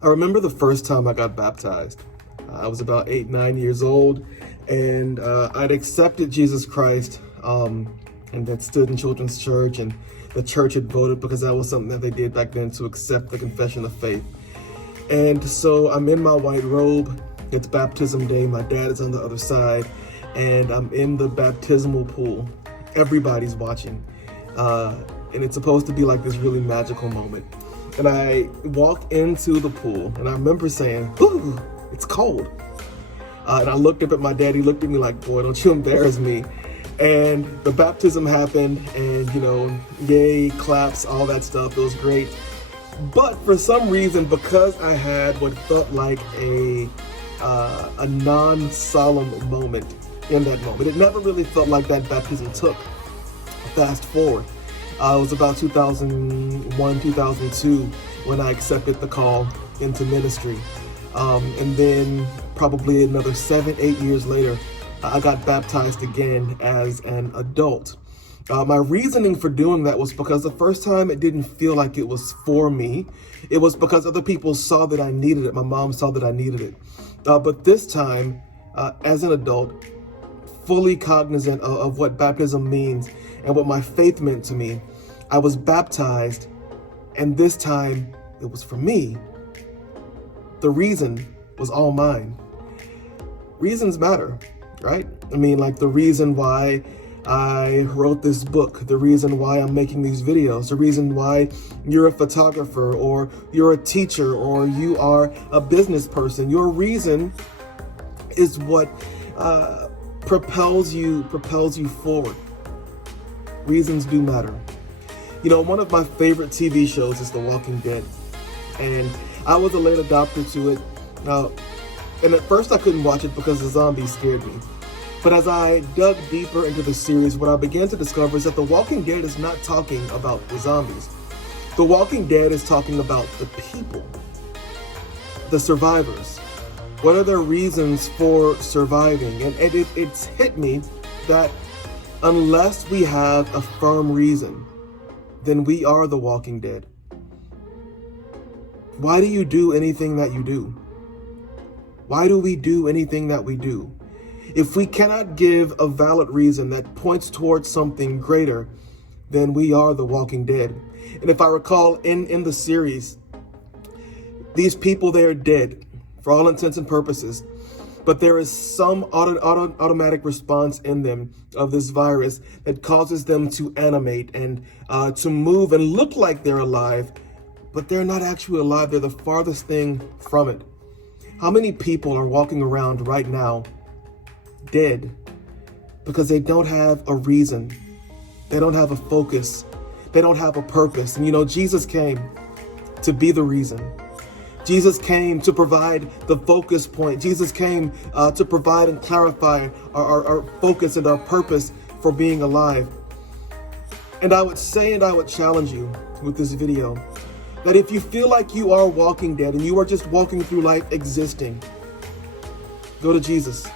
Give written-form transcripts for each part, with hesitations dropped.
I remember the first time I got baptized. I was about 8, 9 years old, and I'd accepted Jesus Christ, and that stood in children's church, and the church had voted, because that was something that they did back then, to accept the confession of faith. And so I'm in my white robe. It's baptism day. My dad is on the other side, and I'm in the baptismal pool. Everybody's watching, and it's supposed to be like this really magical moment. And I walk into the pool, and I remember saying, "Ooh, it's cold." And I looked up at my dad. He looked at me like, "Boy, don't you embarrass me." And the baptism happened, and yay, claps, all that stuff. It was great. But for some reason, because I had what felt like a non-solemn moment in that moment, it never really felt like that baptism took. Fast forward. It was about 2001, 2002 when I accepted the call into ministry. And then probably another 7, 8 years later, I got baptized again as an adult. My reasoning for doing that was because the first time it didn't feel like it was for me. It was because other people saw that I needed it. My mom saw that I needed it. But this time, as an adult, fully cognizant of what baptism means and what my faith meant to me, I was baptized, and this time it was for me. The reason was all mine. Reasons matter, right? I mean, like the reason why I wrote this book, the reason why I'm making these videos, the reason why you're a photographer, or you're a teacher, or you are a business person. Your reason is what propels you forward. Reasons do matter. One of my favorite TV shows is The Walking Dead, and I was a late adopter to it. And at first I couldn't watch it because the zombies scared me. But as I dug deeper into the series, what I began to discover is that The Walking Dead is not talking about the zombies. The Walking Dead is talking about the people, the survivors. What are their reasons for surviving? And it's hit me that unless we have a firm reason, then we are the Walking Dead. Why do you do anything that you do? Why do we do anything that we do? If we cannot give a valid reason that points towards something greater, then we are the Walking Dead. And if I recall in the series, these people, they're dead for all intents and purposes, but there is some automatic response in them of this virus that causes them to animate and to move and look like they're alive, but they're not actually alive. They're the farthest thing from it. How many people are walking around right now dead because they don't have a reason? They don't have a focus. They don't have a purpose. And Jesus came to be the reason. Jesus came to provide the focus point. Jesus came to provide and clarify our focus and our purpose for being alive. And I would say, and I would challenge you with this video, that if you feel like you are walking dead and you are just walking through life existing, go to Jesus.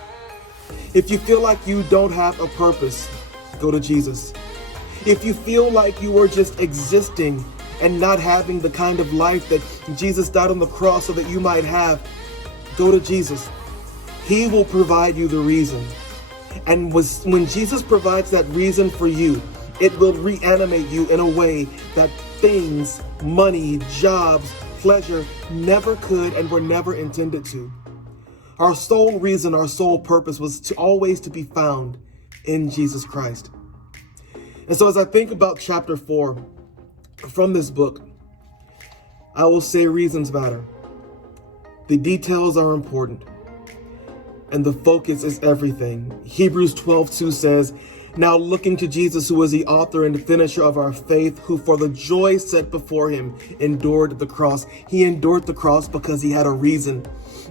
If you feel like you don't have a purpose, go to Jesus. If you feel like you are just existing and not having the kind of life that Jesus died on the cross so that you might have, go to Jesus. He will provide you the reason. And when Jesus provides that reason for you, it will reanimate you in a way that things, money, jobs, pleasure never could and were never intended to. Our sole reason, our sole purpose was always to be found in Jesus Christ. And so as I think about chapter 4 from this book, I will say reasons matter. The details are important, and the focus is everything. Hebrews 12:2 says, "Now looking to Jesus, who is the author and finisher of our faith, who for the joy set before him endured the cross." He endured the cross because he had a reason.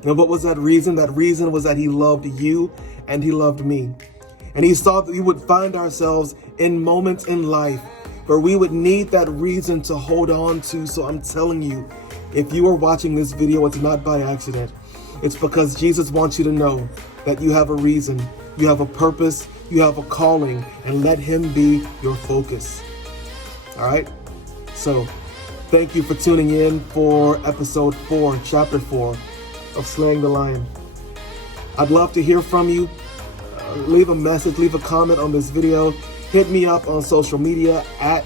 And what was that reason? That reason was that he loved you and he loved me. And he saw that we would find ourselves in moments in life where we would need that reason to hold on to. So I'm telling you, if you are watching this video, it's not by accident. It's because Jesus wants you to know that you have a reason, you have a purpose, you have a calling, and let him be your focus. All right? So Thank you for tuning in for episode 4, chapter 4 of Slaying the Lion. I'd love to hear from you. Leave a message, leave a comment on this video. Hit me up on social media at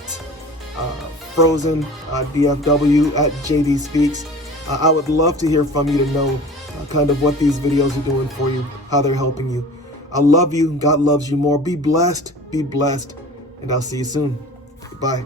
Frozen DFW, at JD Speaks. I would love to hear from you to know kind of what these videos are doing for you, how they're helping you. I love you. God loves you more. Be blessed, and I'll see you soon. Goodbye.